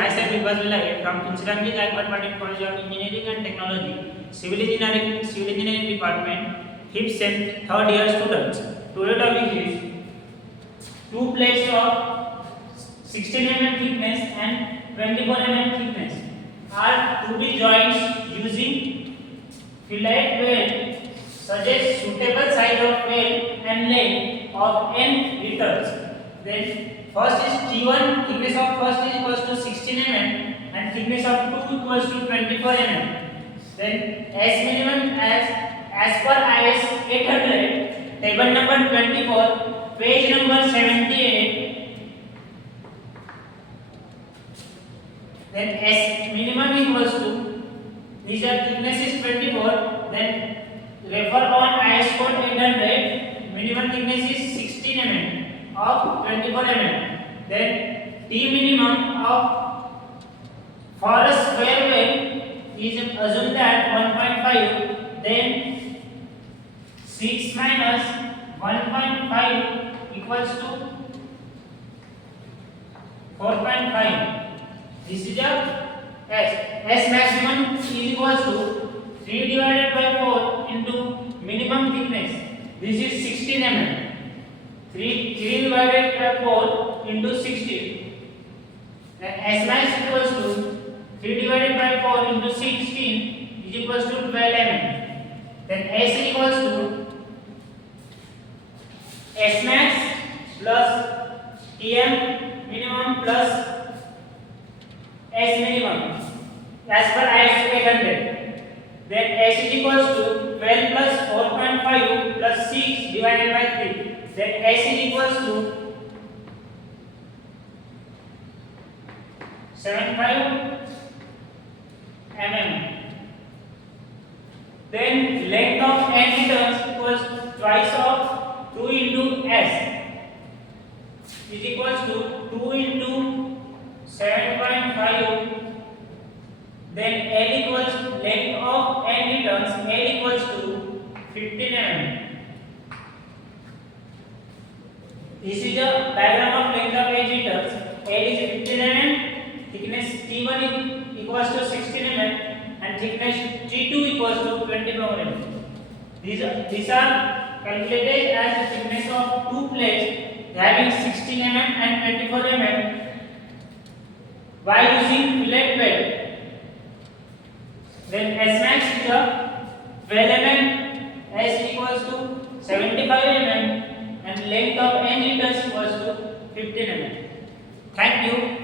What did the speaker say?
myself Vikas Bhelawe from College of Engineering and Technology, Civil Engineering Department, 5th sem, 3rd year students. Today topic is two plates of 16 mm thickness and 24 mm thickness are to be joined using fillet weld. Suggest suitable size of weld and length of n meters. Then first is T1, thickness of first is equals to 16 mm and thickness of 2 equals to 24 mm. Then S minimum as per IS800, table number 24, page number 78. Then S minimum equals to, these are thickness is 24. Then refer on IS code 800, minimum thickness is 16 mm of 24 mm. Then T minimum of for a square wave is assumed that 1.5. Then 6 minus 1.5 equals to 4.5. This is a S maximum is equals to 3 divided by 4 into minimum thickness. This is 16 mm. 3 divided by 4 into 16. Then S max equals to 3 divided by 4 into 16 is equals to 12 mm. Then S equals to S max plus TM minimum plus S minimum as per IS800. Then S is equals to 12 plus 4.5 plus 6 divided by 3. Then S is equals to 75 mm. Then length of n meters equals twice of 2 into S is equals to 2 into 7.5. Then L equals length of n meters, L equals to 15 mm. This is a diagram of length of edge meters. L is 15 mm, thickness T1 equals to 16 mm and thickness T2 equals to 24 mm. These are calculated as the thickness of two plates having 16 mm and 24 mm by using fillet weld. Then S max is a 12 mm, S equals to 75 mm and length of n meters equals to 15 mm. Thank you.